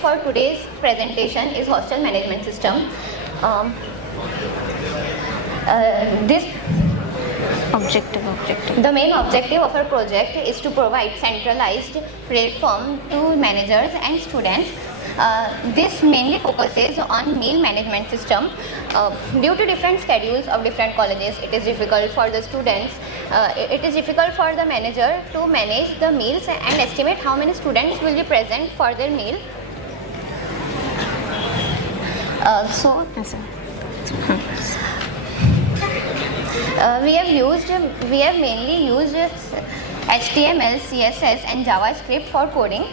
for today's presentation is hostel management system. This The main objective of our project is to provide centralized platform to managers and students. This mainly focuses on meal management system. Due to different schedules of different colleges, it is difficult for the students, it is difficult for the manager to manage the meals and estimate how many students will be present for their meal. We have mainly used HTML, CSS and JavaScript for coding.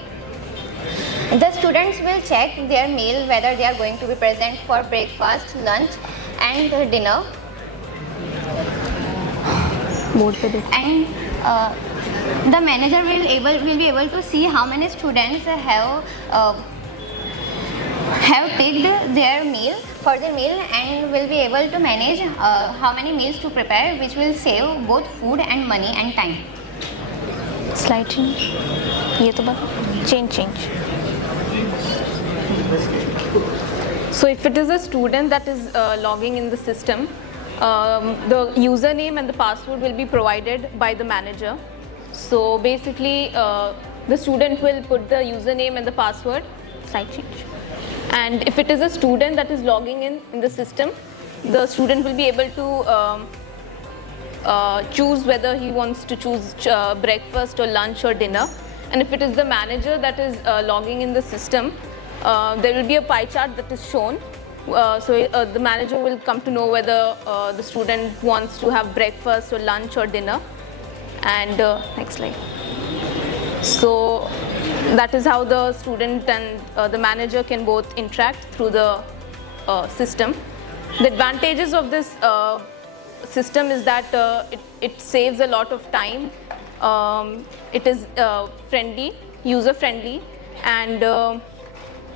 The students will check their meal whether they are going to be present for breakfast, lunch and dinner. And the manager will be able to see how many students have picked their meal for the meal, and will be able to manage how many meals to prepare, which will save both food and money and time. Slide change. Change. So if it is a student that is logging in the system, the username and the password will be provided by the manager. So basically the student will put the username and the password. Slide change. And if it is a student that is logging in the system, the student will be able to choose whether he wants to choose breakfast or lunch or dinner. And if it is the manager that is logging in the system, there will be a pie chart that is shown. So the manager will come to know whether the student wants to have breakfast or lunch or dinner. And next slide. So that is how the student and the manager can both interact through the system. The advantages of this system is that it saves a lot of time. It is friendly, user friendly, and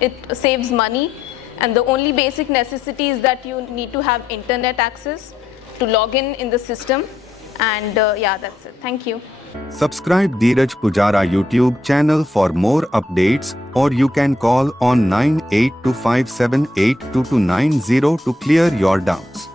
it saves money. And the only basic necessity is that you need to have internet access to log in the system. And yeah, that's it. Thank you. Subscribe Dhiraj Poojara YouTube channel for more updates, or you can call on 9825782290 to clear your doubts.